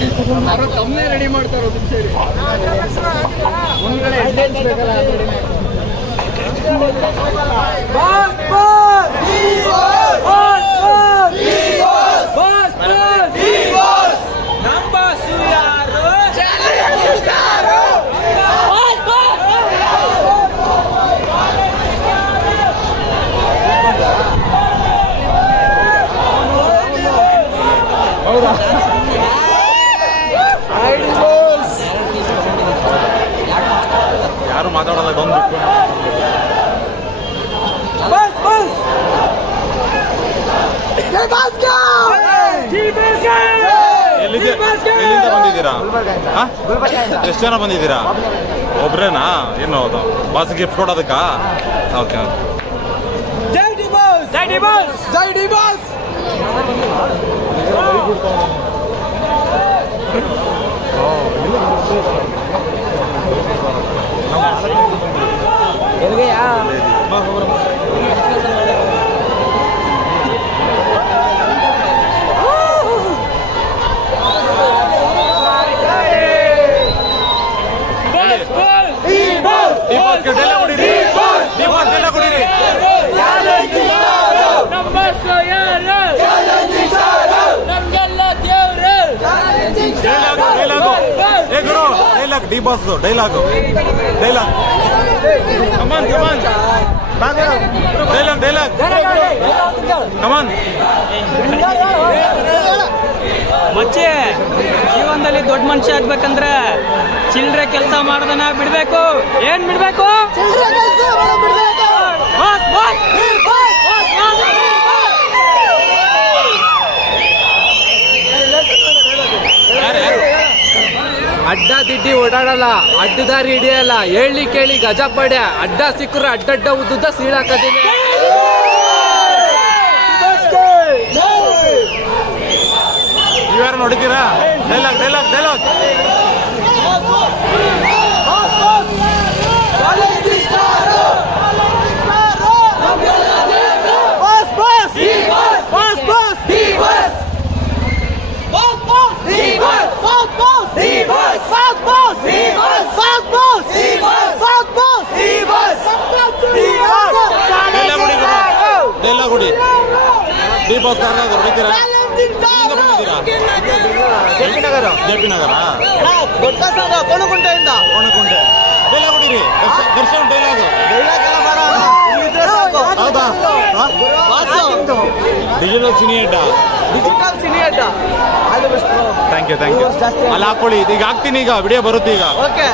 ತಮ್ಮನೇ ready ಮಾಡ್ತಾರೋ ಸರಿ ಮುಂದ್ಗಡೆ ಹೆಡ್ಲೈನ್ಸ್ ಬೇಕಲ್ಲ ಯಾರು ಮಾತಾಡಲ್ಲ ಬಂದು ಎಲ್ಲಿಂದ ಬಂದಿದ್ದೀರಾ? ಎಷ್ಟು ಜನ ಬಂದಿದ್ದೀರಾ? ಒಬ್ರೇನಾ? ಏನು ಹೌದು ಬಾಸ್ ಗಿಫ್ಟ್ ಕೊಡೋದಕ್ಕ? ಓಕೆ ಜೈ ಡಿ ಬಾಸ್ ಜೈ ಡಿ ಬಾಸ್ ಜೈ D boss D boss dialogue dialogue come on come on dialogue dialogue come on ಮಚ್ಚೆ ಜೀವನದಲ್ಲಿ ದೊಡ್ಡ ಮನುಷ್ಯ ಆಗ್ಬೇಕಂದ್ರೆ ಚಿಲ್ಲರೆ ಕೆಲಸ ಮಾಡೋದನ್ನ ಬಿಡ್ಬೇಕು. ಏನ್ ಬಿಡ್ಬೇಕು? ಅಡ್ಡ ದಿಡ್ಡಿ ಓಡಾಡಲ್ಲ, ಅಡ್ಡದಾರಿ ಹಿಡಿಯಲ್ಲ, ಹೇಳಿ ಕೇಳಿ ಗಜ ಪಡ್ಯ, ಅಡ್ಡ ಸಿಕ್ಕರು ಅಡ್ಡಡ್ಡ ಉದ್ದುದ್ದ ಸೀಳಾಕತೀನಿ. ನೀವ್ಯಾರು ನೋಡಿದ್ದೀರಾ? ಡೈಲಾಗ್ ಡೈಲಾಗ್ ಡೈಲಾಗ್ ಡೈಲಾಗ್ ಹೊಡಿ. ಡಿ ಬಾಸ್ ಕರ್ನಾಟಕ ಹೊಡಿತೀರಾ? ಜೆಪಿ ನಗರ ಕೋಣಗುಂಟೆಯಿಂದ ಕೋಣಗುಂಟೆ. ಡೈಲಾಗ್ ಹೊಡಿರಿ. ದರ್ಶನ್ ಡೈಲಾಗ್ ಹೌದಾ? Digital cine Adda. Digital cine Adda. Thank you thank you. ಅಲ್ಲಿ ಹಾಕೊಳ್ಳಿ. ಈಗ ಹಾಕ್ತೀನಿ, ಈಗ ವಿಡಿಯೋ ಬರುತ್ತೆ ಈಗ. ಓಕೆ.